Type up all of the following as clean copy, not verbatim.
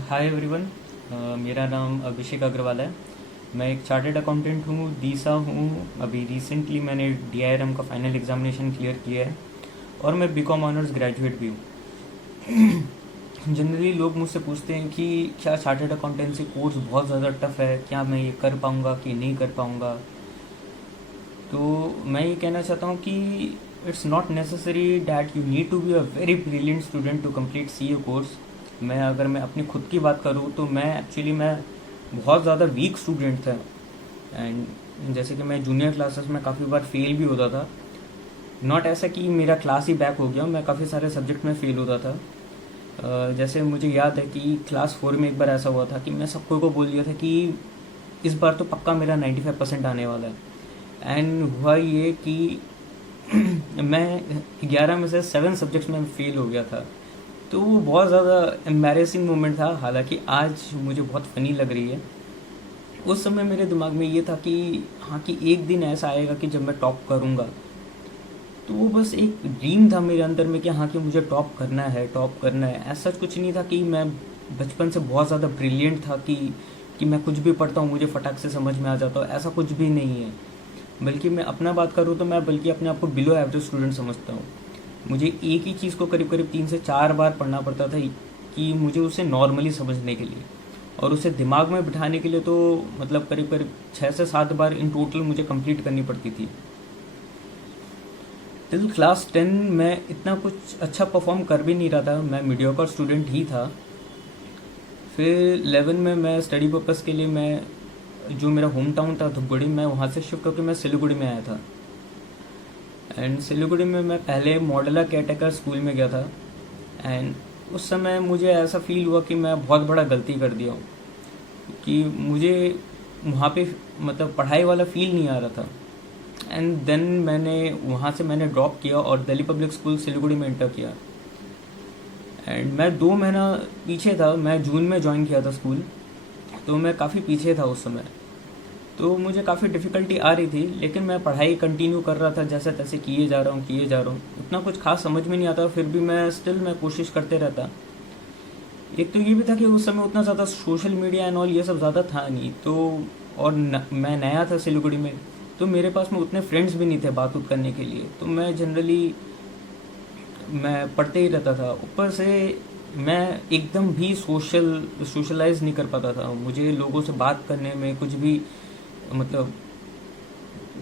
Hi everyone. मेरा नाम अभिषेक अग्रवाल है। मैं एक चार्टर्ड अकाउंटेंट हूँ, दीसा हूँ। अभी रिसेंटली मैंने DIRM का फाइनल एग्जामिनेशन क्लियर किया है और मैं बीकॉम ऑनर्स ग्रेजुएट भी हूँ। जनरली लोग मुझसे पूछते हैं कि क्या चार्टर्ड अकाउंटेंसी कोर्स बहुत ज़्यादा टफ है, क्या मैं ये कर पाऊँगा कि नहीं कर पाऊँगा। तो मैं ये कहना चाहता हूँ कि it's not necessary that you need to be a very brilliant student to complete CA course. मैं अपनी खुद की बात करूँ तो मैं बहुत ज़्यादा वीक स्टूडेंट था। एंड जैसे कि मैं जूनियर क्लासेस में काफ़ी बार फेल भी होता था। नॉट ऐसा कि मेरा क्लास ही बैक हो गया, मैं काफ़ी सारे सब्जेक्ट में फ़ेल होता था। जैसे मुझे याद है कि क्लास 4 में एक बार ऐसा हुआ था कि मैं सबको को बोल दिया था कि इस बार तो पक्का मेरा 95% आने वाला है। एंड हुआ ये कि मैं 11 में से 7 सब्जेक्ट्स में फेल हो गया था। तो वो बहुत ज़्यादा एम्बैरेसिंग मोमेंट था, हालांकि आज मुझे बहुत फ़नी लग रही है। उस समय मेरे दिमाग में ये था कि हाँ, कि एक दिन ऐसा आएगा कि जब मैं टॉप करूँगा। तो वो बस एक ड्रीम था मेरे अंदर में कि हाँ, कि मुझे टॉप करना है। ऐसा कुछ नहीं था कि मैं बचपन से बहुत ज़्यादा ब्रिलियंट था कि मैं कुछ भी पढ़ता हूँ मुझे फटाक से समझ में आ जाता है, ऐसा कुछ भी नहीं है। बल्कि मैं अपना बात करूँ तो मैं बल्कि अपने आप को बिलो एवरेज स्टूडेंट समझता हूँ। मुझे एक ही चीज़ को करीब करीब 3 से 4 बार पढ़ना पड़ता था कि मुझे उसे नॉर्मली समझने के लिए, और उसे दिमाग में बिठाने के लिए तो मतलब करीब करीब 6 से 7 बार इन टोटल मुझे कंप्लीट करनी पड़ती थी। टिल क्लास 10 मैं इतना कुछ अच्छा परफॉर्म कर भी नहीं रहा था, मैं मीडियोकर स्टूडेंट ही था। फिर 11 में मैं स्टडी पर्पज़ के लिए मैं जो मेरा होम टाउन था धूपगढ़ी, मैं वहाँ से शिफ्ट होकर मैं सिलीगुड़ी में आया था। एंड सिलीगुड़ी में मैं पहले मॉडलर केयरटेकर स्कूल में गया था। एंड उस समय मुझे ऐसा फील हुआ कि मैं बहुत बड़ा गलती कर दिया हूँ, कि मुझे वहाँ पे मतलब पढ़ाई वाला फील नहीं आ रहा था। एंड देन मैंने ड्रॉप किया और दिल्ली पब्लिक स्कूल सिलीगुड़ी में इंटर किया। एंड मैं 2 महीना पीछे था, मैं जून में ज्वाइन किया था स्कूल, तो मैं काफ़ी पीछे था उस समय। तो मुझे काफ़ी डिफ़िकल्टी आ रही थी, लेकिन मैं पढ़ाई कंटिन्यू कर रहा था, जैसे तैसे किए जा रहा हूँ। उतना कुछ खास समझ में नहीं आता, फिर भी मैं कोशिश करते रहता। एक तो ये भी था कि उस समय उतना ज़्यादा सोशल मीडिया एंड ऑल ये सब ज़्यादा था नहीं, तो और मैं नया था सिलीगुड़ी में, तो मेरे पास में उतने फ्रेंड्स भी नहीं थे बात उत करने के लिए। तो मैं पढ़ते ही रहता था। ऊपर से मैं एकदम भी सोशलाइज नहीं कर पाता था। मुझे लोगों से बात करने में कुछ भी मतलब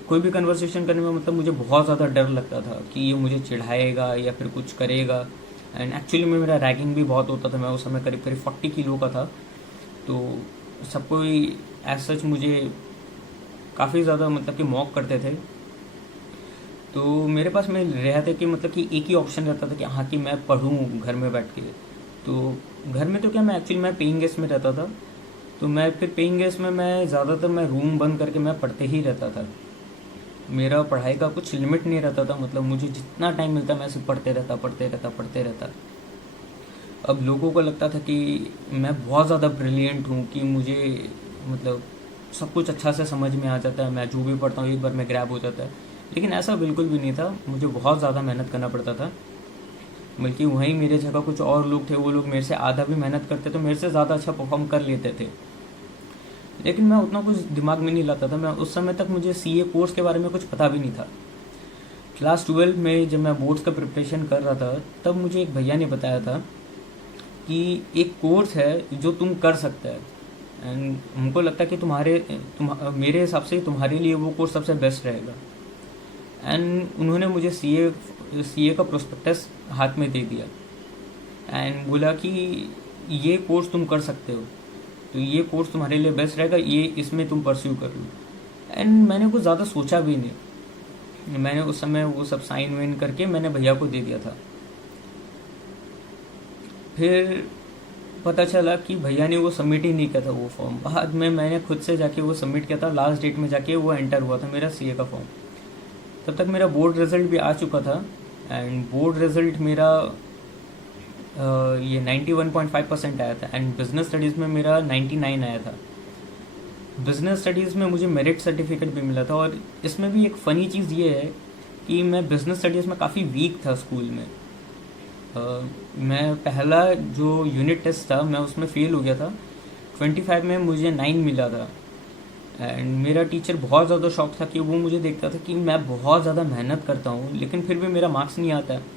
कोई भी कन्वर्सेशन करने में मतलब मुझे बहुत ज़्यादा डर लगता था कि ये मुझे चिढ़ाएगा या फिर कुछ करेगा। एंड एक्चुअली में मेरा रैगिंग भी बहुत होता था। मैं उस समय करीब करीब 40 किलो का था, तो सब कोई एज सच मुझे काफ़ी ज़्यादा मतलब कि मॉक करते थे। तो मेरे पास में रहते कि मतलब कि एक ही ऑप्शन रहता था कि हाँ, कि मैं पढ़ूँ घर में बैठ के। तो घर में तो क्या, मैं पेइंग गेस्ट में रहता था। तो मैं फिर पेइंग गेस्ट में मैं ज़्यादातर मैं रूम बंद करके मैं पढ़ते ही रहता था। मेरा पढ़ाई का कुछ लिमिट नहीं रहता था, मतलब मुझे जितना टाइम मिलता मैं सिर्फ पढ़ते रहता। अब लोगों को लगता था कि मैं बहुत ज़्यादा ब्रिलियंट हूँ, कि मुझे मतलब सब कुछ अच्छा से समझ में आ जाता है, मैं जो भी पढ़ता हूँ एक बार में ग्रैब हो जाता है। लेकिन ऐसा बिल्कुल भी नहीं था, मुझे बहुत ज़्यादा मेहनत करना पड़ता था। बल्कि वहीं मेरे जगह कुछ और लोग थे, वो लोग मेरे से आधा भी मेहनत करते तो मेरे से ज़्यादा अच्छा परफॉर्म कर लेते थे। लेकिन मैं उतना कुछ दिमाग में नहीं लाता था। मैं उस समय तक मुझे CA कोर्स के बारे में कुछ पता भी नहीं था। क्लास 12 में जब मैं बोर्ड्स का प्रिपरेशन कर रहा था, तब मुझे एक भैया ने बताया था कि एक कोर्स है जो तुम कर सकता है। एंड हमको लगता है कि मेरे हिसाब से तुम्हारे लिए वो कोर्स सबसे बेस्ट रहेगा। एंड उन्होंने मुझे CA का प्रोस्पेक्टस हाथ में दे दिया एंड बोला कि ये कोर्स तुम कर सकते हो, तो ये कोर्स तुम्हारे लिए बेस्ट रहेगा, ये इसमें तुम परस्यू कर लो। एंड मैंने कुछ ज़्यादा सोचा भी नहीं, मैंने उस समय वो सब साइन वाइन करके मैंने भैया को दे दिया था। फिर पता चला कि भैया ने वो सबमिट ही नहीं किया था वो फॉर्म। बाद में मैंने खुद से जाके वो सबमिट किया था, लास्ट डेट में जाके वो एंटर हुआ था मेरा CA का फॉर्म। तब तक मेरा बोर्ड रिज़ल्ट भी आ चुका था। एंड बोर्ड रिज़ल्ट मेरा ये 91.5% आया था। एंड बिजनेस स्टडीज़ में मेरा 99 आया था। बिजनेस स्टडीज़ में मुझे मेरिट सर्टिफिकेट भी मिला था। और इसमें भी एक फ़नी चीज़ ये है कि मैं बिजनेस स्टडीज़ में काफ़ी वीक था स्कूल में। मैं पहला जो यूनिट टेस्ट था मैं उसमें फ़ेल हो गया था। 25 में मुझे 9 मिला था। एंड मेरा टीचर बहुत ज़्यादा शॉक था कि वो मुझे देखता था कि मैं बहुत ज़्यादा मेहनत करता हूँ लेकिन फिर भी मेरा मार्क्स नहीं आता है।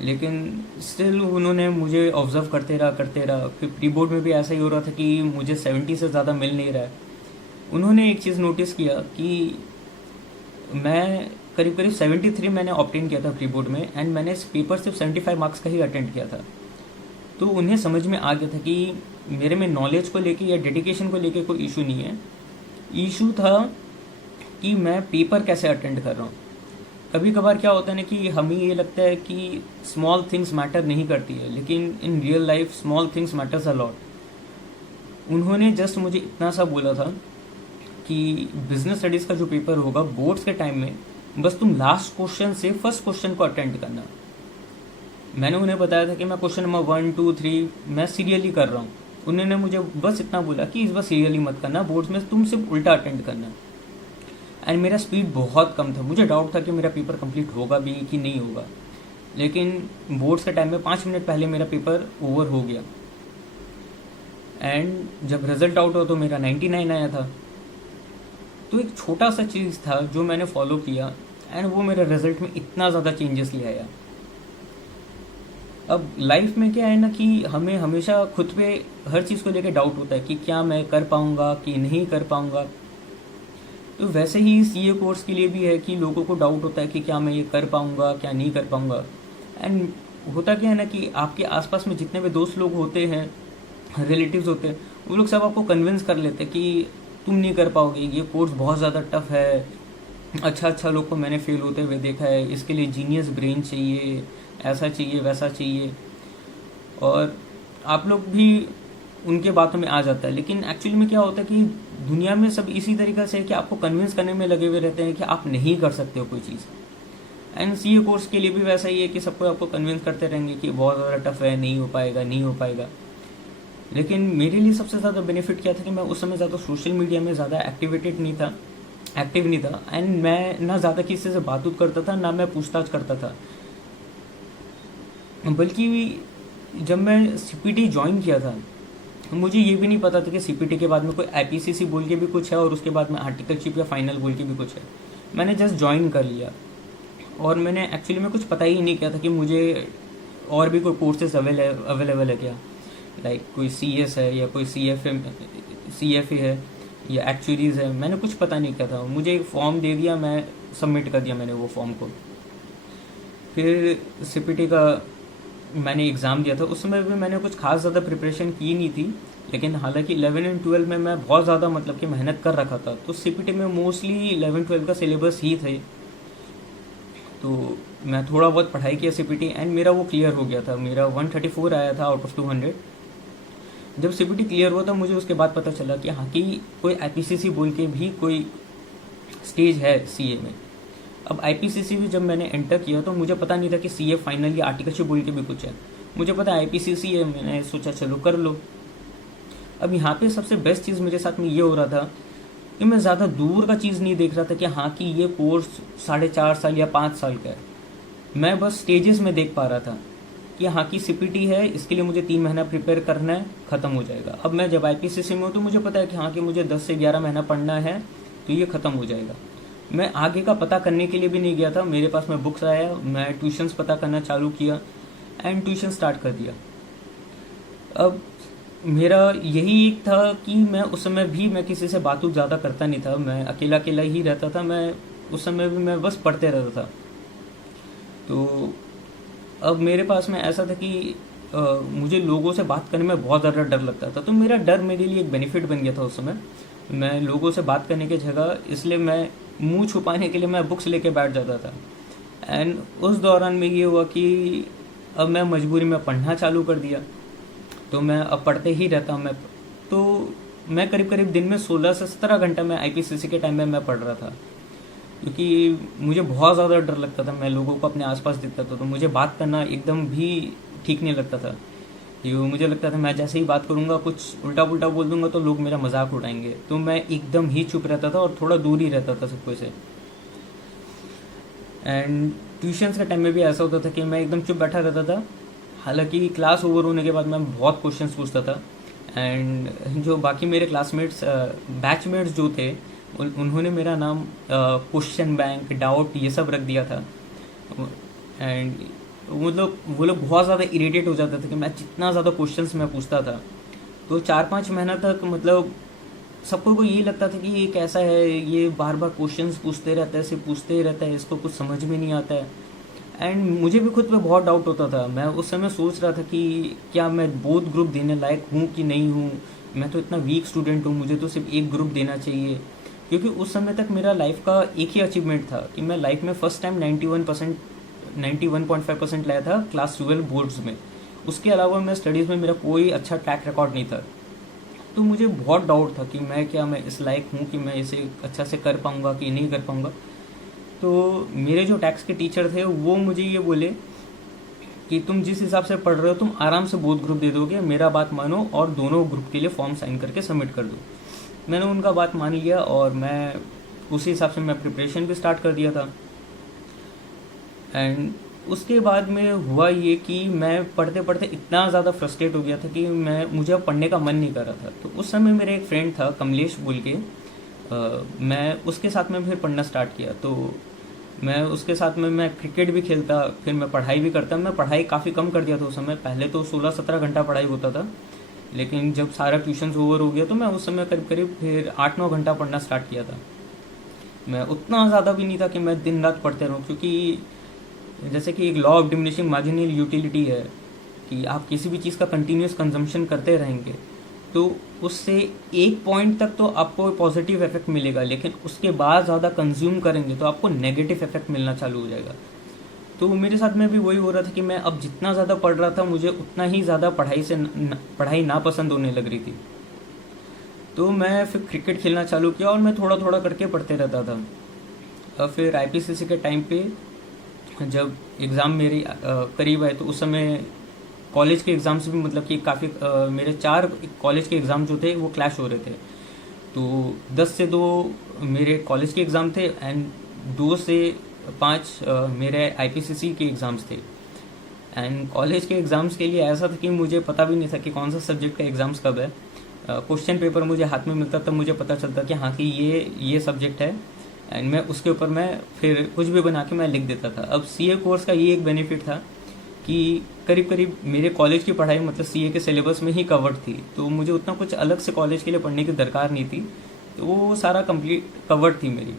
लेकिन स्टिल उन्होंने मुझे ऑब्ज़र्व करते रहा। फिर प्री बोर्ड में भी ऐसा ही हो रहा था कि मुझे 70 से ज़्यादा मिल नहीं रहा है। उन्होंने एक चीज़ नोटिस किया कि मैं करीब करीब 73 मैंने ऑब्टेन किया था प्री बोर्ड में, एंड मैंने इस पेपर सिर्फ 75 मार्क्स का ही अटेंड किया था। तो उन्हें समझ में आ गया था कि मेरे में नॉलेज को लेके या डेडिकेशन को लेके कोई इशू नहीं है, इशू था कि मैं पेपर कैसे अटेंड कर रहा हूँ। कभी कभार क्या होता है ना कि हमें ये लगता है कि स्मॉल थिंग्स मैटर नहीं करती है, लेकिन in real life small things matters a lot. उन्होंने जस्ट मुझे इतना सा बोला था कि बिजनेस स्टडीज़ का जो पेपर होगा बोर्ड्स के टाइम में, बस तुम लास्ट क्वेश्चन से फर्स्ट क्वेश्चन को अटेंड करना। मैंने उन्हें बताया था कि मैं क्वेश्चन नंबर 1 2 3 मैं सीरियली कर रहा हूँ। उन्होंने मुझे बस इतना बोला कि इस बार सीरियली मत करना, बोर्ड्स में तुम सिर्फ उल्टा अटेंड करना। एंड मेरा स्पीड बहुत कम था, मुझे डाउट था कि मेरा पेपर कंप्लीट होगा भी कि नहीं होगा। लेकिन बोर्ड्स के टाइम में 5 मिनट पहले मेरा पेपर ओवर हो गया। एंड जब रिजल्ट आउट हुआ तो मेरा 99 आया था। तो एक छोटा सा चीज़ था जो मैंने फॉलो किया, एंड वो मेरे रिजल्ट में इतना ज़्यादा चेंजेस ले आया। अब लाइफ में क्या है ना कि हमें हमेशा खुद पे हर चीज़ को लेकर डाउट होता है कि क्या मैं कर पाऊँगा कि नहीं कर पाऊँगा। तो वैसे ही सीए कोर्स के लिए भी है कि लोगों को डाउट होता है कि क्या मैं ये कर पाऊँगा क्या नहीं कर पाऊँगा। एंड होता क्या है ना कि आपके आसपास में जितने भी दोस्त लोग होते हैं, रिलेटिव्स होते हैं, वो लोग सब आपको कन्विंस कर लेते हैं कि तुम नहीं कर पाओगे, ये कोर्स बहुत ज़्यादा टफ है। अच्छा लोग को मैंने फेल होते हुए देखा है, इसके लिए जीनियस ब्रेन चाहिए, ऐसा चाहिए वैसा चाहिए। और आप लोग भी उनके बातों में आ जाता है। लेकिन एक्चुअली में क्या होता है कि दुनिया में सब इसी तरीक़े से है कि आपको कन्विंस करने में लगे हुए रहते हैं कि आप नहीं कर सकते हो कोई चीज़। एंड सी ए कोर्स के लिए भी वैसा ही है कि सबको आपको कन्विंस करते रहेंगे कि बहुत ज़्यादा टफ है, नहीं हो पाएगा नहीं हो पाएगा। लेकिन मेरे लिए सबसे ज़्यादा बेनिफिट क्या था कि मैं उस समय ज़्यादा सोशल मीडिया में ज़्यादा एक्टिव नहीं था। एंड मैं ना ज़्यादा किसी से बात करता था, ना मैं पूछताछ करता था। बल्कि जब मैं सीपीटी ज्वाइन किया था मुझे ये भी नहीं पता था कि सीपीटी के बाद में कोई आईपीसीसी बोल के भी कुछ है और उसके बाद में आर्टिकलशिप या फाइनल बोल के भी कुछ है। मैंने जस्ट ज्वाइन कर लिया और मैंने एक्चुअली में कुछ पता ही नहीं किया था कि मुझे और भी कोई कोर्सेज अवेलेबल है क्या, लाइक कोई सीएस है या कोई सीएफए है या एक्चुअरीज है। मैंने कुछ पता नहीं किया था। मुझे एक फॉर्म दे दिया, मैं सबमिट कर दिया मैंने वो फॉर्म को। फिर सीपीटी का मैंने एग्ज़ाम दिया था। उस समय भी मैंने कुछ खास ज़्यादा प्रिपरेशन की नहीं थी, लेकिन हालांकि 11 एंड 12 में मैं बहुत ज़्यादा मतलब कि मेहनत कर रखा था। तो सीपीटी में मोस्टली 11-12 का सिलेबस ही थे, तो मैं थोड़ा बहुत पढ़ाई किया सीपीटी एंड मेरा वो क्लियर हो गया था। मेरा 134 आया था आउट ऑफ 200। जब सीपीटी क्लियर हुआ था मुझे उसके बाद पता चला कि हाँ कि कोई आईपीसीसी बोल के भी कोई स्टेज है सीए में। अब आईपीसीसी भी जब मैंने एंटर किया तो मुझे पता नहीं था कि सीए फाइनल या आर्टिकलशिप बोल के भी कुछ है। मुझे पता आईपीसीसी है, मैंने सोचा चलो कर लो। अब यहाँ पे सबसे बेस्ट चीज़ मेरे साथ में ये हो रहा था कि मैं ज़्यादा दूर का चीज़ नहीं देख रहा था कि हाँ कि ये कोर्स 4.5 साल या 5 साल का है। मैं बस स्टेजेस में देख पा रहा था कि हाँ की सीपीटी है, इसके लिए मुझे 3 महीना प्रिपेयर करना है, ख़त्म हो जाएगा। अब मैं जब आईपीसीसी में हूँ तो मुझे पता है कि हाँ कि मुझे 10 से 11 महीना पढ़ना है तो ये ख़त्म हो जाएगा। मैं आगे का पता करने के लिए भी नहीं गया था। मेरे पास में बुक्स आया, मैं ट्यूशन्स पता करना चालू किया एंड ट्यूशन स्टार्ट कर दिया। अब मेरा यही एक था कि मैं उस समय भी मैं किसी से बात ज़्यादा करता नहीं था, मैं अकेला अकेला ही रहता था। मैं उस समय भी मैं बस पढ़ते रहता था। तो अब मेरे पास में ऐसा था कि मुझे लोगों से बात करने में बहुत ज़्यादा डर लगता था। तो मेरा डर मेरे लिए एक बेनिफिट बन गया था उस समय। मैं लोगों से बात करने की जगह इसलिए मैं मुंह छुपाने के लिए मैं बुक्स लेके बैठ जाता था। एंड उस दौरान में ये हुआ कि अब मैं मजबूरी में पढ़ना चालू कर दिया, तो मैं अब पढ़ते ही रहता हूँ। मैं करीब करीब दिन में 16 से 17 घंटा मैं आईपीसीसी के टाइम में मैं पढ़ रहा था, क्योंकि मुझे बहुत ज़्यादा डर लगता था। मैं लोगों को अपने आसपास देखता था तो मुझे बात करना एकदम भी ठीक नहीं लगता था। ये मुझे लगता था मैं जैसे ही बात करूँगा कुछ उल्टा पुल्टा बोल दूंगा तो लोग मेरा मजाक उड़ाएंगे। तो मैं एकदम ही चुप रहता था और थोड़ा दूर ही रहता था सबको से। एंड ट्यूशन्स के टाइम में भी ऐसा होता था कि मैं एकदम चुप बैठा रहता था, हालांकि क्लास ओवर होने के बाद मैं बहुत क्वेश्चंस पूछता था। एंड जो बाकी मेरे क्लासमेट्स बैचमेट्स जो थे, उन्होंने मेरा नाम क्वेश्चन बैंक, डाउट, ये सब रख दिया था। एंड वो लोग बहुत ज़्यादा इरिटेट हो जाते थे कि मैं जितना ज़्यादा क्वेश्चंस मैं पूछता था। तो 4-5 महीना तक मतलब सबको को यही लगता था कि ये कैसा है, ये बार बार क्वेश्चंस पूछते रहता है, सिर्फ पूछते ही रहता है, इसको कुछ समझ में नहीं आता है। एंड मुझे भी खुद पे बहुत डाउट होता था। मैं उस समय सोच रहा था कि क्या मैं बोथ ग्रुप देने लायक हूँ कि नहीं हूँ। मैं तो इतना वीक स्टूडेंट हूँ, मुझे तो सिर्फ एक ग्रुप देना चाहिए। क्योंकि उस समय तक मेरा लाइफ का एक ही अचीवमेंट था कि मैं लाइफ में फर्स्ट टाइम 91.5% लाया था क्लास 12 बोर्ड्स में। उसके अलावा मैं स्टडीज़ में मेरा कोई अच्छा ट्रैक रिकॉर्ड नहीं था। तो मुझे बहुत डाउट था कि मैं इस लायक हूँ कि मैं इसे अच्छा से कर पाऊँगा कि नहीं कर पाऊँगा। तो मेरे जो टैक्स के टीचर थे वो मुझे ये बोले कि तुम जिस हिसाब से पढ़ रहे हो तुम आराम से बोथ ग्रुप दे दोगे, मेरा बात मानो और दोनों ग्रुप के लिए फॉर्म साइन करके सबमिट कर दो। मैंने उनका बात मान लिया और मैं उसी हिसाब से मैं प्रिपरेशन भी स्टार्ट कर दिया था। एंड उसके बाद में हुआ ये कि मैं पढ़ते पढ़ते इतना ज़्यादा फ्रस्ट्रेट हो गया था कि मुझे अब पढ़ने का मन नहीं कर रहा था। तो उस समय मेरे एक फ्रेंड था कमलेश बोल के, मैं उसके साथ में फिर पढ़ना स्टार्ट किया। तो मैं उसके साथ में मैं क्रिकेट भी खेलता, फिर मैं पढ़ाई भी करता। मैं पढ़ाई काफ़ी कम कर दिया था उस समय, पहले तो 16-17 घंटा पढ़ाई होता था, लेकिन जब सारा ट्यूशन ओवर हो गया तो मैं उस समय करीब करीब फिर 8-9 घंटा पढ़ना स्टार्ट किया था। मैं उतना ज़्यादा भी नहीं था कि मैं दिन रात पढ़ते रहूँ, क्योंकि जैसे कि एक law of diminishing marginal utility है कि आप किसी भी चीज़ का कंटिन्यूस कंजम्पशन करते रहेंगे तो उससे एक पॉइंट तक तो आपको पॉजिटिव इफेक्ट मिलेगा, लेकिन उसके बाद ज़्यादा कंज्यूम करेंगे तो आपको नेगेटिव इफेक्ट मिलना चालू हो जाएगा। तो मेरे साथ में भी वही हो रहा था कि मैं अब जितना ज़्यादा पढ़ रहा था मुझे उतना ही ज़्यादा पढ़ाई नापसंद होने लग रही थी। तो मैं फिर क्रिकेट खेलना चालू किया और मैं थोड़ा थोड़ा करके पढ़ते रहता था। और फिर आईपीसीसी के टाइम पे जब एग्ज़ाम मेरे करीब आए तो उस समय कॉलेज के एग्ज़ाम्स भी मतलब कि काफ़ी मेरे 4 कॉलेज के एग्ज़ाम जो थे वो क्लैश हो रहे थे। तो 10 से 2 मेरे कॉलेज के एग्ज़ाम थे एंड 2 से 5 मेरे आईपीसीसी के एग्ज़ाम्स थे। एंड कॉलेज के एग्ज़ाम्स के लिए ऐसा था कि मुझे पता भी नहीं था कि कौन सा सब्जेक्ट का एग्ज़ाम्स कब है। क्वेश्चन पेपर मुझे हाथ में मिलता तब मुझे पता चलता कि हाँ कि ये सब्जेक्ट है, एंड मैं उसके ऊपर मैं फिर कुछ भी बना के मैं लिख देता था। अब सीए कोर्स का ये एक बेनिफिट था कि करीब करीब मेरे कॉलेज की पढ़ाई मतलब सीए के सिलेबस में ही कवर्ड थी, तो मुझे उतना कुछ अलग से कॉलेज के लिए पढ़ने की दरकार नहीं थी, तो वो सारा कंप्लीट कवर्ड थी मेरी।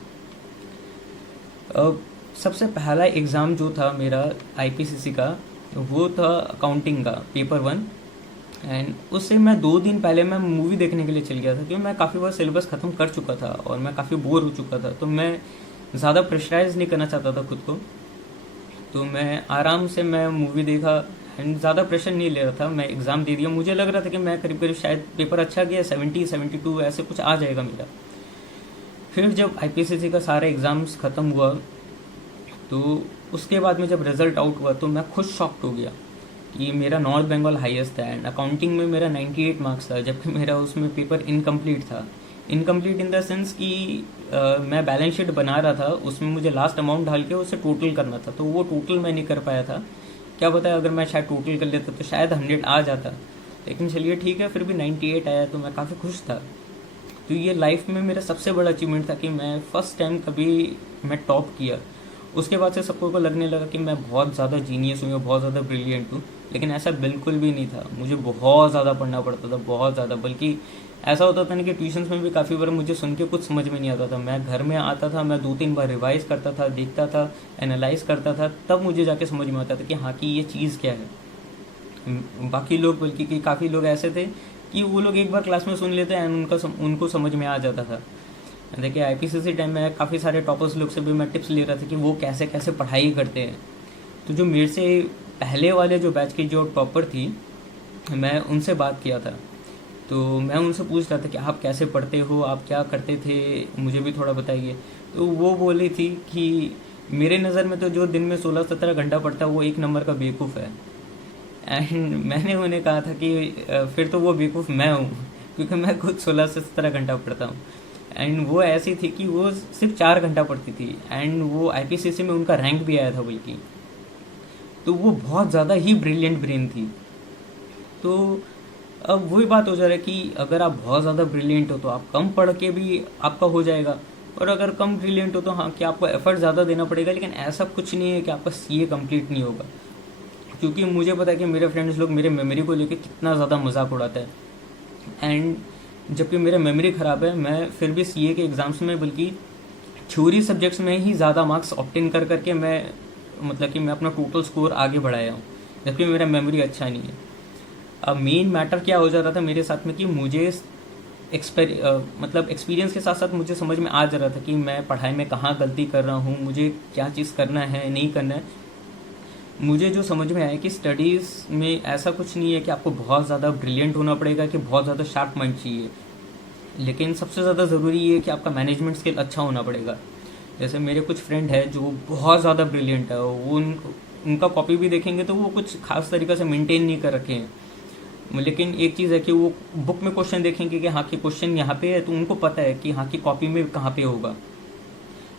अब सबसे पहला एग्ज़ाम जो था मेरा आईपीसीसी का वो था अकाउंटिंग का पेपर 1। एंड उससे मैं 2 दिन पहले मैं मूवी देखने के लिए चल गया था, क्योंकि मैं काफ़ी बार सिलेबस ख़त्म कर चुका था और मैं काफ़ी बोर हो चुका था। तो मैं ज़्यादा प्रेशराइज नहीं करना चाहता था खुद को, तो मैं आराम से मैं मूवी देखा एंड ज़्यादा प्रेशर नहीं ले रहा था। मैं एग्ज़ाम दे दिया, मुझे लग रहा था कि मैं करीब करीब शायद पेपर अच्छा गया, 70-72 ऐसे कुछ आ जाएगा मेरा। फिर जब आईपीसीसी का सारे एग्ज़ाम्स ख़त्म हुआ तो उसके बाद में जब रिज़ल्ट आउट हुआ तो मैं खुद शॉक्ड हो गया कि मेरा नॉर्थ बंगाल हाईएस्ट था एंड अकाउंटिंग में मेरा 98 मार्क्स था, जबकि मेरा उसमें पेपर इनकम्प्लीट था। इनकम्प्लीट इन द सेंस कि मैं बैलेंस शीट बना रहा था, उसमें मुझे लास्ट अमाउंट डाल के उसे टोटल करना था, तो वो टोटल मैं नहीं कर पाया था। क्या पता अगर मैं शायद टोटल कर लेता तो शायद 100 आ जाता, लेकिन चलिए ठीक है, फिर भी 98 आया तो मैं काफ़ी खुश था। तो ये लाइफ में मेरा सबसे बड़ा अचीवमेंट था कि मैं फर्स्ट टाइम कभी मैं टॉप किया। उसके बाद से सबको को लगने लगा कि मैं बहुत ज़्यादा जीनियस हूँ या बहुत ज़्यादा ब्रिलियंट हूँ, लेकिन ऐसा बिल्कुल भी नहीं था। मुझे बहुत ज़्यादा पढ़ना पड़ता था, बहुत ज़्यादा। बल्कि ऐसा होता था ना कि ट्यूशन्स में भी काफ़ी बार मुझे सुन के कुछ समझ में नहीं आता था। मैं घर में आता था, मैं 2-3 बार रिवाइज़ करता था, देखता था, एनालाइज करता था, तब मुझे जाके समझ में आता था कि हाँ कि ये चीज़ क्या है। बाकी लोग बल्कि कि काफ़ी लोग ऐसे थे कि वो लोग एक बार क्लास में सुन लेते हैं एंड उनको समझ में आ जाता था। देखिए आईपीसीसी टाइम में काफ़ी सारे टॉपर्स लोग से भी मैं टिप्स ले रहा था कि वो कैसे कैसे पढ़ाई करते हैं। तो जो मेरे से पहले वाले जो बैच की जो टॉपर थी, मैं उनसे बात किया था। तो मैं उनसे पूछ रहा था कि आप कैसे पढ़ते हो, आप क्या करते थे, मुझे भी थोड़ा बताइए। तो वो बोली थी कि मेरे नज़र में तो जो दिन में 16-17 घंटा पढ़ता है वो एक नंबर का बेवकूफ़ है। एंड मैंने उन्हें कहा था कि फिर तो वो बेवकूफ़ मैं हूँ, क्योंकि मैं खुद 16 से 17 घंटा पढ़ता हूँ। एंड वो ऐसी थी कि वो सिर्फ 4 घंटा पढ़ती थी, एंड वो आईपीसीसी में उनका रैंक भी आया था बल्कि। तो वो बहुत ज़्यादा ही ब्रिलियंट ब्रेन थी। तो अब वही बात हो जा रहा है कि अगर आप बहुत ज़्यादा ब्रिलियंट हो तो आप कम पढ़ के भी आपका हो जाएगा, और अगर कम ब्रिलियंट हो तो हाँ कि आपको एफर्ट ज़्यादा देना पड़ेगा, लेकिन ऐसा कुछ नहीं है कि आपका सीए कंप्लीट नहीं होगा। क्योंकि मुझे पता है कि मेरे फ्रेंड्स लोग मेरे मेमोरी को लेकर कितना ज़्यादा मजाक उड़ाता है, एंड जबकि मेरा मेमोरी ख़राब है, मैं फिर भी सीए के एग्ज़ाम्स में बल्कि थ्योरी सब्जेक्ट्स में ही ज़्यादा मार्क्स ऑब्टेन कर करके मैं मतलब कि मैं अपना टोटल स्कोर आगे बढ़ाया हूँ, जबकि मेरा मेमोरी अच्छा नहीं है। अब मेन मैटर क्या हो जा रहा था मेरे साथ में कि मुझे मतलब एक्सपीरियंस के साथ साथ मुझे समझ में आ जा रहा था कि मैं पढ़ाई में कहाँ गलती कर रहा हूँ, मुझे क्या चीज़ करना है नहीं करना है। मुझे जो समझ में आया कि स्टडीज़ में ऐसा कुछ नहीं है कि आपको बहुत ज़्यादा ब्रिलियंट होना पड़ेगा, कि बहुत ज़्यादा शार्प माइंड चाहिए, लेकिन सबसे ज़्यादा ज़रूरी ये है कि आपका मैनेजमेंट स्किल अच्छा होना पड़ेगा। जैसे मेरे कुछ फ्रेंड है जो बहुत ज़्यादा ब्रिलियंट है, वो उनका कॉपी भी देखेंगे तो वो कुछ खास तरीक़े से मेंटेन नहीं कर रखे हैं, लेकिन एक चीज़ है कि वो बुक में क्वेश्चन देखेंगे कि हाँ कि क्वेश्चन यहाँ पे है, तो उनको पता है कि हाँ कि कॉपी में कहाँ पे होगा।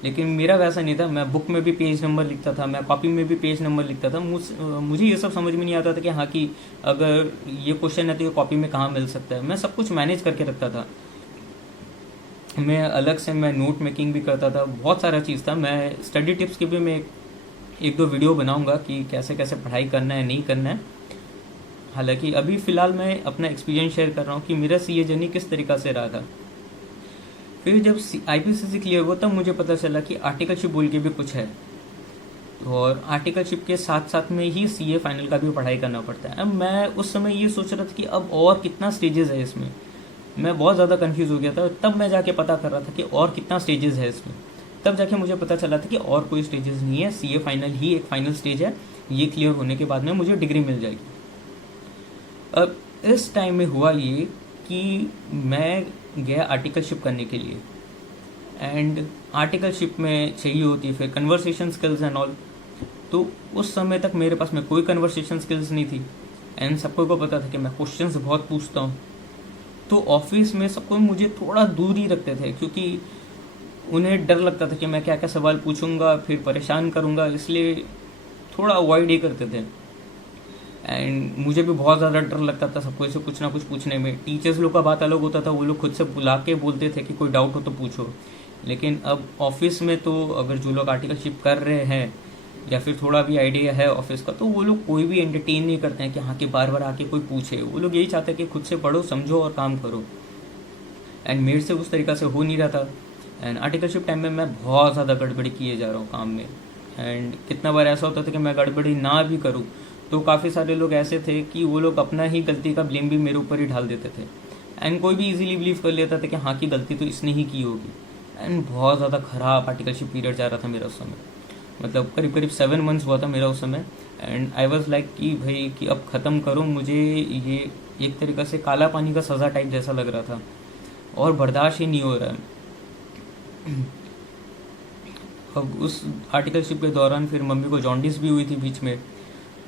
लेकिन मेरा वैसा नहीं था, मैं बुक में भी पेज नंबर लिखता था, मैं कॉपी में भी पेज नंबर लिखता था। मुझे ये सब समझ में नहीं आता था कि हाँ कि अगर ये क्वेश्चन है तो ये कॉपी में कहाँ मिल सकता है। मैं सब कुछ मैनेज करके रखता था। मैं अलग से मैं नोट मेकिंग भी करता था, बहुत सारा चीज़ था। मैं स्टडी टिप्स की भी मैं एक दो वीडियो बनाऊंगा कि कैसे कैसे पढ़ाई करना है नहीं करना है। हालांकि अभी फ़िलहाल मैं अपना एक्सपीरियंस शेयर कर रहा हूँ कि मेरा सीए जर्नी किस तरीक़ा से रहा था। फिर जब आईपीसीसी क्लियर हुआ तब मुझे पता चला कि आर्टिकलशिप बोल के भी कुछ है, और आर्टिकलशिप के साथ साथ में ही सीए फाइनल का भी पढ़ाई करना पड़ता है। अब मैं उस समय ये सोच रहा था कि अब और कितना स्टेजेस है इसमें, मैं बहुत ज़्यादा कंफ्यूज हो गया था। तब मैं जाके पता कर रहा था कि और कितना स्टेजेस है इसमें, तब जाके मुझे पता चला था कि और कोई स्टेजेस नहीं है, सीए फाइनल ही एक फाइनल स्टेज है। ये क्लियर होने के बाद में मुझे डिग्री मिल जाएगी। अब इस टाइम में हुआ ये कि मैं गया आर्टिकलशिप करने के लिए, एंड आर्टिकलशिप में चाहिए होती है फिर कन्वर्सेशन स्किल्स एंड ऑल। तो उस समय तक मेरे पास में कोई कन्वर्सेशन स्किल्स नहीं थी, एंड सबको को पता था कि मैं क्वेश्चंस बहुत पूछता हूँ। तो ऑफिस में सबको मुझे थोड़ा दूर ही रखते थे, क्योंकि उन्हें डर लगता था कि मैं क्या क्या सवाल पूछूंगा फिर परेशान करूंगा, इसलिए थोड़ा अवॉइड ही करते थे। एंड मुझे भी बहुत ज़्यादा डर लगता था सबको से कुछ ना कुछ पूछने में। टीचर्स लोग का बात अलग होता था, वो लोग खुद से बुला के बोलते थे कि कोई डाउट हो तो पूछो। लेकिन अब ऑफिस में तो अगर जो लोग आर्टिकलशिप कर रहे हैं या फिर थोड़ा भी आइडिया है ऑफिस का, तो वो लोग कोई भी एंटरटेन नहीं करते हैं कि हाँ कि बार बार आके कोई पूछे। वो लोग यही चाहते हैं कि खुद से पढ़ो, समझो और काम करो। एंड मेरे से उस तरीक़ा से हो नहीं रहा था। एंड आर्टिकलशिप टाइम में मैं बहुत ज़्यादा गड़बड़ी किए जा रहा हूँ काम में। एंड कितना बार ऐसा होता था कि मैं गड़बड़ी ना भी करूँ तो काफ़ी सारे लोग ऐसे थे कि वो लोग अपना ही गलती का ब्लेम भी मेरे ऊपर ही डाल देते थे। एंड कोई भी इजीली बिलीव कर लेता था कि हाँ की गलती तो इसने ही की होगी। एंड बहुत ज़्यादा ख़राब आर्टिकलशिप पीरियड जा रहा था मेरा उस समय, मतलब करीब करीब 7 मंथ्स हुआ था मेरा उस समय। एंड आई वॉज लाइक कि भाई कि अब ख़त्म करो, मुझे ये एक तरीक़े से काला पानी का सज़ा टाइप जैसा लग रहा था और बर्दाश्त ही नहीं हो रहा है। अब उस आर्टिकलशिप के दौरान फिर मम्मी को जॉन्डिस भी हुई थी बीच में,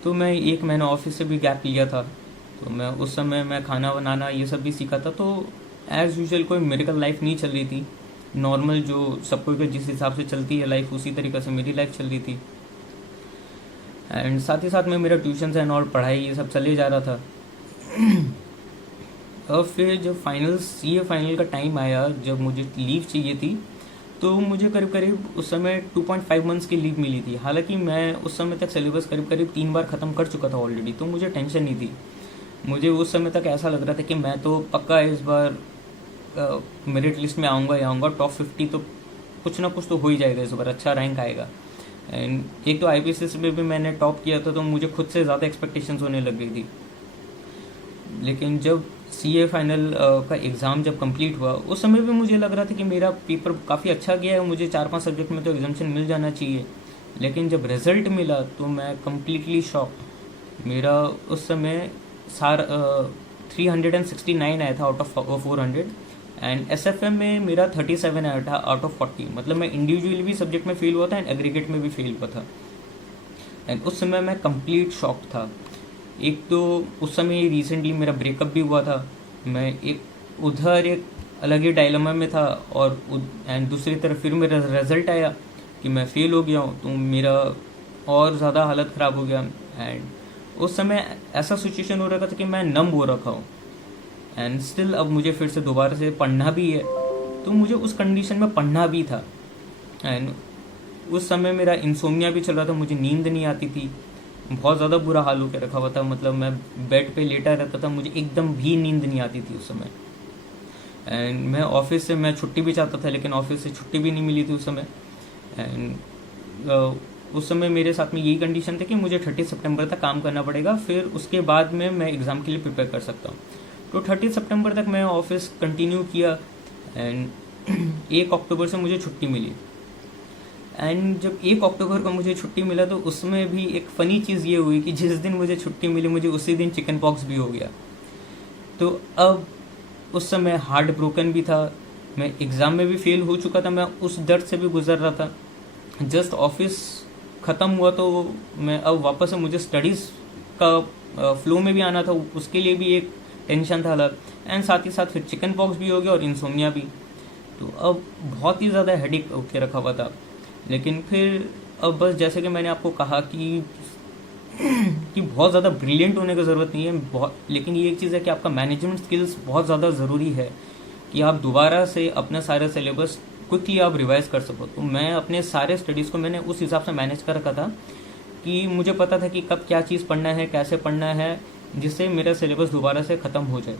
तो मैं 1 महीना ऑफिस से भी गैप लिया था। तो मैं उस समय मैं खाना बनाना ये सब भी सीखा था। तो एज़ यूजुअल कोई मेडिकल लाइफ नहीं चल रही थी, नॉर्मल जो सबको के जिस हिसाब से चलती है लाइफ उसी तरीक़े से मेरी लाइफ चल रही थी। एंड साथ ही साथ में मेरा ट्यूशन एंड और पढ़ाई ये सब चले जा रहा था। और फिर जब फाइनल सीए फाइनल का टाइम आया, जब मुझे लीव चाहिए थी, तो मुझे करीब करीब उस समय 2.5 मंथ्स की लीव मिली थी। हालांकि मैं उस समय तक सिलेबस करीब करीब 3 बार ख़त्म कर चुका था ऑलरेडी, तो मुझे टेंशन नहीं थी। मुझे उस समय तक ऐसा लग रहा था कि मैं तो पक्का इस बार मेरिट लिस्ट में आऊँगा ही आऊँगा, टॉप 50 तो कुछ ना कुछ तो हो ही जाएगा इस बार, अच्छा रैंक आएगा। एंड एक तो आईपीसीएस में भी मैंने टॉप किया था, तो मुझे खुद से ज़्यादा एक्सपेक्टेशंस होने लग गई थी। लेकिन जब सीए फाइनल का एग्ज़ाम जब कंप्लीट हुआ, उस समय भी मुझे लग रहा था कि मेरा पेपर काफ़ी अच्छा गया है, मुझे 4-5 सब्जेक्ट में तो एग्जामेशन मिल जाना चाहिए। लेकिन जब रिज़ल्ट मिला तो मैं कम्प्लीटली शॉक्ड। मेरा उस समय 369 आया था आउट ऑफ 400, एंड एसएफएम में मेरा 37 आया था आउट ऑफ 40। मतलब मैं इंडिविजुअली भी सब्जेक्ट में फेल हुआ था एंड एग्रीगेट में भी फेल हुआ था। एंड उस समय मैं कंप्लीट शॉक था। एक तो उस समय रिसेंटली मेरा ब्रेकअप भी हुआ था, मैं एक उधर एक अलग ही डायलेमा में था। और एंड दूसरी तरफ फिर मेरा रिजल्ट आया कि मैं फेल हो गया हूँ, तो मेरा और ज़्यादा हालत ख़राब हो गया। एंड उस समय ऐसा सिचुएशन हो रखा था कि मैं नम हो रखा हूँ, एंड स्टिल अब मुझे फिर से दोबारा से पढ़ना भी है, तो मुझे उस कंडीशन में पढ़ना भी था। एंड उस समय मेरा इंसोमिया भी चल रहा था, मुझे नींद नहीं आती थी, बहुत ज़्यादा बुरा हाल होकर रखा हुआ था। मतलब मैं बेड पे लेटा रहता था, मुझे एकदम भी नींद नहीं आती थी उस समय। एंड मैं ऑफिस से मैं छुट्टी भी चाहता था, लेकिन ऑफिस से छुट्टी भी नहीं मिली थी उस समय। एंड उस समय मेरे साथ में यही कंडीशन थी कि मुझे 30 सितंबर तक काम करना पड़ेगा, फिर उसके बाद में मैं एग्ज़ाम के लिए प्रिपेयर कर सकता हूँ। तो 30 सितंबर तक मैं ऑफिस कंटिन्यू किया। एंड 1 अक्टूबर से मुझे छुट्टी मिली। एंड जब 1 अक्टूबर को मुझे छुट्टी मिला, तो उसमें भी एक फ़नी चीज़ ये हुई कि जिस दिन मुझे छुट्टी मिली, मुझे उसी दिन चिकन पॉक्स भी हो गया। तो अब उस समय हार्ट ब्रोकन भी था, मैं एग्ज़ाम में भी फेल हो चुका था, मैं उस दर्द से भी गुजर रहा था। जस्ट ऑफिस ख़त्म हुआ तो मैं अब वापस से मुझे स्टडीज़ का फ्लो में भी आना था, उसके लिए भी एक टेंशन था अलग। एंड साथ ही साथ फिर चिकन पॉक्स भी हो गया और इंसोमिया भी। तो अब बहुत ही ज़्यादा हेडेक होके रखा हुआ था। लेकिन फिर अब बस जैसे कि मैंने आपको कहा कि बहुत ज़्यादा ब्रिलियंट होने की ज़रूरत नहीं है, बहुत, लेकिन ये एक चीज़ है कि आपका मैनेजमेंट स्किल्स बहुत ज़्यादा ज़रूरी है कि आप दोबारा से अपना सारा सिलेबस क्विकली आप रिवाइज कर सको। तो मैं अपने सारे स्टडीज़ को मैंने उस हिसाब से मैनेज कर रखा था कि मुझे पता था कि कब क्या चीज़ पढ़ना है, कैसे पढ़ना है, जिससे मेरा सिलेबस दोबारा से ख़त्म हो जाए।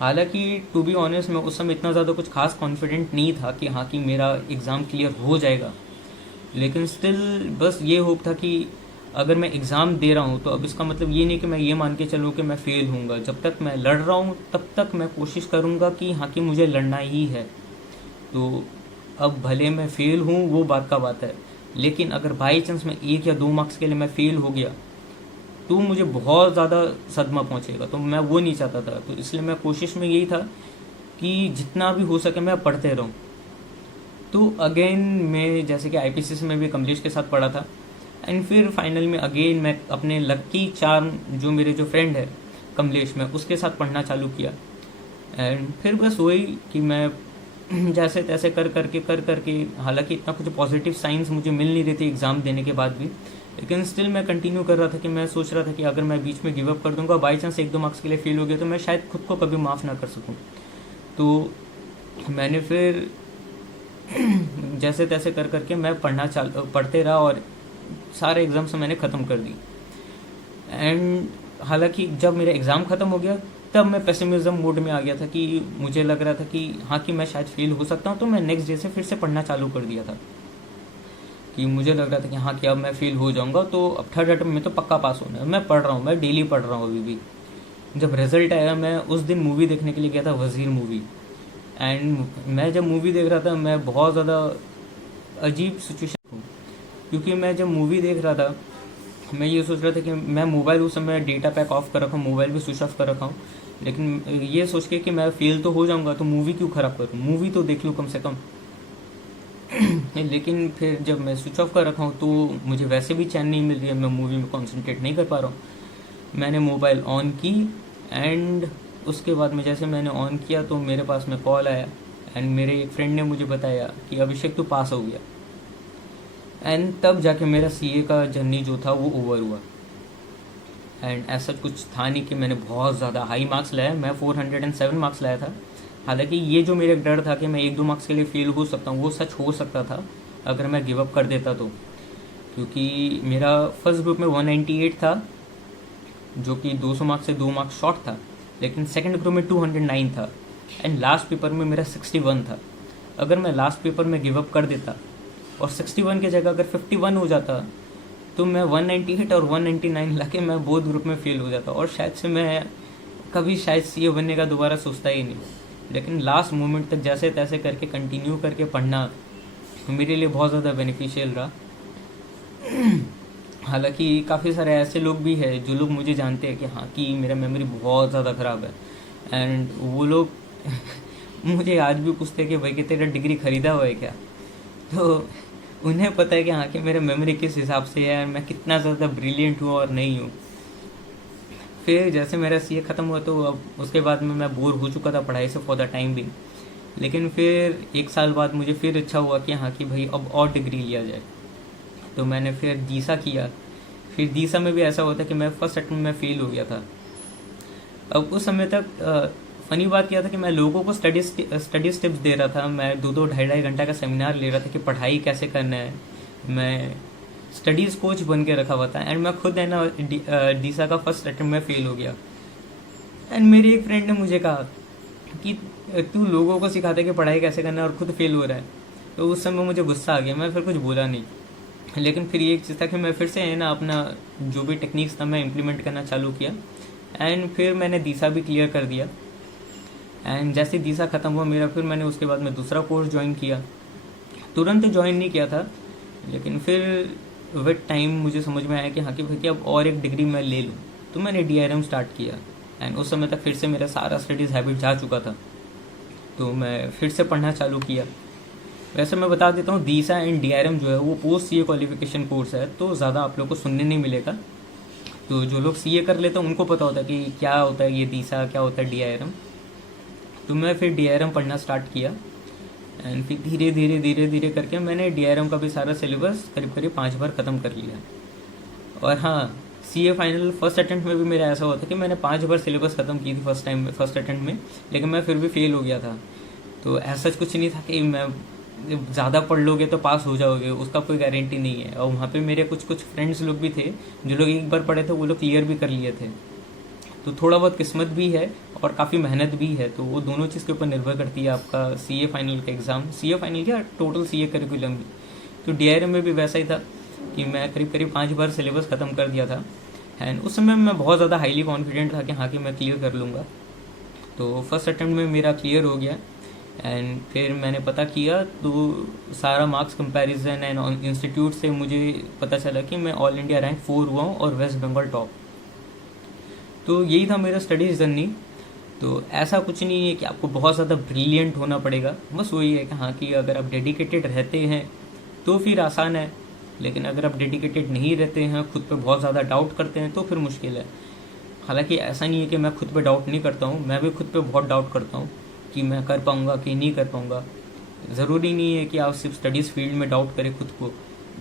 हालांकि टू बी ऑनेस्ट मैं उस समय इतना ज़्यादा कुछ खास कॉन्फिडेंट नहीं था कि हाँ कि मेरा एग्ज़ाम क्लियर हो जाएगा, लेकिन स्टिल बस ये होप था कि अगर मैं एग्ज़ाम दे रहा हूँ तो अब इसका मतलब ये नहीं कि मैं ये मान के चलूँ कि मैं फ़ेल हूँगा। जब तक मैं लड़ रहा हूँ तब तक मैं कोशिश करूँगा कि हाँ कि मुझे लड़ना ही है। तो अब भले मैं फ़ेल हूँ वो बात का बात है, लेकिन अगर बाई चांस मैं 1 या 2 मार्क्स के लिए मैं फ़ेल हो गया तो मुझे बहुत ज़्यादा सदमा पहुँचेगा, तो मैं वो नहीं चाहता था। तो इसलिए मैं कोशिश में यही था कि जितना भी हो सके मैं पढ़ते रहूँ। तो अगेन मैं जैसे कि आईपीसीसी में भी कमलेश के साथ पढ़ा था। एंड फिर फाइनल में अगेन मैं अपने लक्की चार्म जो मेरे जो फ्रेंड है कमलेश, में उसके साथ पढ़ना चालू किया। एंड फिर बस वही कि मैं जैसे तैसे कर करके हालांकि इतना कुछ पॉजिटिव साइंस मुझे मिल नहीं रही थी एग्ज़ाम देने के बाद भी, लेकिन स्टिल मैं कंटिन्यू कर रहा था कि मैं सोच रहा था कि अगर मैं बीच में गिव अप कर दूंगा, बाई चांस 1-2 मार्क्स के लिए फेल हो गया, तो मैं शायद खुद को कभी माफ़ ना कर सकूं। तो मैंने फिर जैसे तैसे कर करके मैं पढ़ते रहा और सारे एग्ज़ाम्स मैंने ख़त्म कर दी। एंड हालांकि जब मेरा एग्ज़ाम ख़त्म हो गया तब मैं पेसिमिज्म मोड में आ गया था कि मुझे लग रहा था कि हाँ कि मैं शायद फेल हो सकता हूँ। तो मैं नेक्स्ट डे से फिर से पढ़ना चालू कर दिया था कि मुझे लग रहा था कि हाँ कि अब मैं फेल हो जाऊँगा, तो अब थर्ड अटेम्प्ट में तो पक्का पास होना है। मैं पढ़ रहा हूँ, मैं डेली पढ़ रहा हूँ अभी भी। जब रिजल्ट आया मैं उस दिन मूवी देखने के लिए गया था, वज़ीर मूवी। एंड मैं जब मूवी देख रहा था मैं बहुत ज़्यादा अजीब सिचुएशन हूँ, क्योंकि मैं जब मूवी देख रहा था मैं ये सोच रहा था कि मैं मोबाइल उस समय डेटा पैक ऑफ कर रखा हूँ, मोबाइल भी स्विच ऑफ कर रखा हूँ, लेकिन ये सोच के कि मैं फेल तो हो जाऊँगा तो मूवी क्यों ख़राब करूँ, मूवी तो देख लूँ कम से कम। लेकिन फिर जब मैं स्विच ऑफ कर रखा हूँ तो मुझे वैसे भी चैन नहीं मिल रही है, मैं मूवी में कॉन्सेंट्रेट नहीं कर पा रहा हूँ। मैंने मोबाइल ऑन की एंड उसके बाद में जैसे मैंने ऑन किया तो मेरे पास में कॉल आया एंड मेरे एक फ्रेंड ने मुझे बताया कि अभिषेक तू पास हो गया। एंड तब जाके मेरा सीए का जर्नी जो था वो ओवर हुआ। एंड ऐसा कुछ था नहीं कि मैंने बहुत ज़्यादा हाई मार्क्स लाया, मैं 407 मार्क्स लाया था। हालांकि ये जो मेरा डर था कि मैं 1-2 मार्क्स के लिए फेल हो सकता हूँ वो सच हो सकता था अगर मैं गिव अप कर देता तो, क्योंकि मेरा फर्स्ट ग्रुप में 198 था जो कि 200 मार्क्स से 2 मार्क्स शॉर्ट था, लेकिन सेकंड ग्रुप में 209 था एंड लास्ट पेपर में मेरा 61 था। अगर मैं लास्ट पेपर में गिव अप कर देता और 61 की जगह अगर 51 हो जाता तो मैं 198 और 199 लाके मैं बोथ ग्रुप में फेल हो जाता और शायद से मैं कभी शायद सीए बनने का दोबारा सोचता ही नहीं। लेकिन लास्ट मोमेंट तक जैसे तैसे करके कंटिन्यू करके पढ़ना मेरे लिए बहुत ज़्यादा बेनिफिशियल रहा। हालांकि काफ़ी सारे ऐसे लोग भी हैं जो लोग मुझे जानते हैं कि हाँ कि मेरा मेमोरी बहुत ज़्यादा ख़राब है, एंड वो लोग मुझे आज भी पूछते हैं कि भाई कि तेरा डिग्री ख़रीदा हुआ है क्या। तो उन्हें पता है कि हाँ कि मेरा मेमोरी किस हिसाब से है, मैं कितना ज़्यादा ब्रिलियंट हूँ और नहीं हूँ। फिर जैसे मेरा सीए ख़त्म हुआ तो अब उसके बाद में मैं बोर हो चुका था पढ़ाई से फॉर द टाइम बिंग। लेकिन फिर 1 साल बाद मुझे फिर इच्छा हुआ कि हाँ कि भाई अब और डिग्री लिया जाए। तो मैंने फिर दीसा किया। फिर दीसा में भी ऐसा होता कि मैं फर्स्ट अटेम्प्ट में फ़ेल हो गया था। अब उस समय तक फ़नी बात क्या था कि मैं लोगों को स्टडीज टिप्स दे रहा था। मैं 2-2 ढाई घंटा का सेमिनार ले रहा था कि पढ़ाई कैसे करना है। मैं स्टडीज़ कोच बन के रखा हुआ था एंड मैं खुद है ना डीसा का फर्स्ट अटेम्प्ट में फ़ेल हो गया। एंड मेरे एक फ्रेंड ने मुझे कहा कि तू लोगों को सिखाता है कि पढ़ाई कैसे करना है और खुद फेल हो रहा है। तो उस समय मुझे गुस्सा आ गया, मैं फिर कुछ बोला नहीं। लेकिन फिर ये एक चीज़ था कि मैं फिर से है ना अपना जो भी टेक्निक्स था मैं इम्प्लीमेंट करना चालू किया। एंड फिर मैंने दीसा भी क्लियर कर दिया। एंड जैसे दीसा ख़त्म हुआ मेरा, फिर मैंने उसके बाद में दूसरा कोर्स ज्वाइन किया। तुरंत ज्वाइन नहीं किया था, लेकिन फिर विद टाइम मुझे समझ में आया कि हाँ कि भाई अब और एक डिग्री मैं ले लूँ। तो मैंने DRM स्टार्ट किया। एंड उस समय तक फिर से मेरा सारा स्टडीज़ हैबिट जा चुका था, तो मैं फिर से पढ़ना चालू किया। वैसे मैं बता देता हूँ, दीसा एंड DRM जो है वो पोस्ट सीए क्वालिफिकेशन कोर्स है, तो ज़्यादा आप लोग को सुनने नहीं मिलेगा। तो जो लोग सीए कर लेते हैं उनको पता होता है कि क्या होता है ये दीसा, क्या होता है DRM। तो मैं फिर DRM पढ़ना स्टार्ट किया। एंड फिर धीरे धीरे धीरे धीरे करके मैंने DRM का भी सारा सिलेबस करीब करीब 5 बार ख़त्म कर लिया। और हाँ, सीए फाइनल फर्स्ट अटेम्प्ट में भी मेरा ऐसा हुआ था कि मैंने 5 बार सिलेबस ख़त्म की थी फर्स्ट अटेम्प्ट में, लेकिन मैं फिर भी फेल हो गया था। तो ऐसा कुछ नहीं था कि मैं ज़्यादा पढ़ लोगे तो पास हो जाओगे, उसका कोई गारंटी नहीं है। और वहाँ पे मेरे कुछ फ्रेंड्स लोग भी थे जो लोग एक बार पढ़े थे, वो लोग क्लियर भी कर लिए थे। तो थोड़ा बहुत किस्मत भी है और काफ़ी मेहनत भी है, तो वो दोनों चीज़ के ऊपर निर्भर करती है आपका सीए फाइनल का एग्ज़ाम, सीए फाइनल क्या टोटल सीए करिकुलम भी। तो DRM में भी वैसा ही था कि मैं करीब करीब 5 बार सिलेबस ख़त्म कर दिया था। एंड उस समय मैं बहुत ज़्यादा हाईली कॉन्फिडेंट था कि हाँ कि मैं क्लियर कर लूँगा। तो फर्स्ट अटेम्प्ट में मेरा क्लियर हो गया। एंड फिर मैंने पता किया तो सारा मार्क्स कंपैरिजन एंड इंस्टीट्यूट से मुझे पता चला कि मैं ऑल इंडिया रैंक 4 हुआ हूँ और वेस्ट बंगाल टॉप। तो यही था मेरा स्टडीज़ जर्नी। तो ऐसा कुछ नहीं है कि आपको बहुत ज़्यादा ब्रिलियंट होना पड़ेगा, बस वही है कि हाँ कि अगर आप डेडिकेटेड रहते हैं तो फिर आसान है। लेकिन अगर आप डेडिकेटेड नहीं रहते हैं, खुद पे बहुत ज़्यादा डाउट करते हैं, तो फिर मुश्किल है। हालांकि ऐसा नहीं है कि मैं खुद पे डाउट नहीं करता हूँ, मैं भी खुद पे बहुत डाउट करता हूँ कि मैं कर पाऊँगा कि नहीं कर पाऊँगा। ज़रूरी नहीं है कि आप सिर्फ स्टडीज़ फील्ड में डाउट करें खुद को,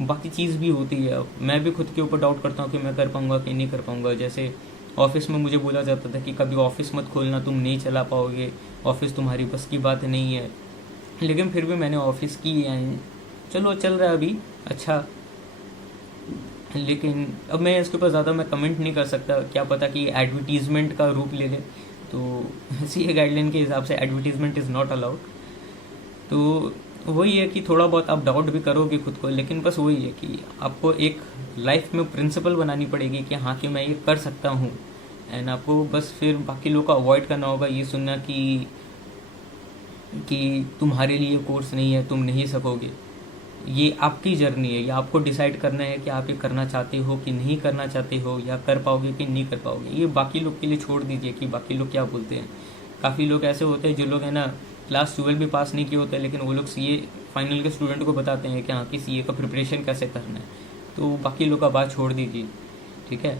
बाकी चीज़ भी होती है। मैं भी खुद के ऊपर डाउट करता हूँ कि मैं कर पाऊँगा कि नहीं कर पाऊँगा। जैसे ऑफिस में मुझे बोला जाता था कि कभी ऑफिस मत खोलना, तुम नहीं चला पाओगे, ऑफिस तुम्हारी बस की बात नहीं है। लेकिन फिर भी मैंने ऑफिस की एंड चलो चल रहा है अभी अच्छा। लेकिन अब मैं इसके ऊपर ज़्यादा मैं कमेंट नहीं कर सकता, क्या पता कि एडवर्टीज़मेंट का रूप ले ले। तो सीए गाइडलाइन के हिसाब से एडवर्टीज़मेंट इज़ नॉट अलाउड। तो वही है कि थोड़ा बहुत आप डाउट भी करोगे खुद को, लेकिन बस वही है कि आपको एक लाइफ में प्रिंसिपल बनानी पड़ेगी कि हाँ कि मैं ये कर सकता हूँ। एंड आपको बस फिर बाकी लोग को अवॉइड करना होगा ये सुनना कि तुम्हारे लिए कोर्स नहीं है, तुम नहीं सकोगे। ये आपकी जर्नी है, ये आपको डिसाइड करना है कि आप ये करना चाहते हो कि नहीं करना चाहते हो, या कर पाओगे कि नहीं कर पाओगे। ये बाकी लोग के लिए छोड़ दीजिए कि बाकी लोग क्या बोलते हैं। काफ़ी लोग ऐसे होते हैं जो लोग है ना क्लास 12 भी पास नहीं किए होते, लेकिन वो लोग सीए फाइनल के स्टूडेंट को बताते हैं कि हाँ कि सीए का प्रिपरेशन कैसे करना है। तो बाकी लोग का बात छोड़ दीजिए, ठीक है।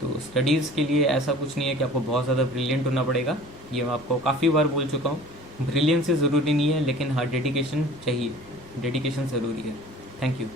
तो स्टडीज़ के लिए ऐसा कुछ नहीं है कि आपको बहुत ज़्यादा ब्रिलियंट होना पड़ेगा। ये मैं आपको काफ़ी बार बोल चुका हूँ, ब्रिलियंस ज़रूरी नहीं है, लेकिन हाँ डेडिकेशन चाहिए, डेडिकेशन ज़रूरी है। Thank you.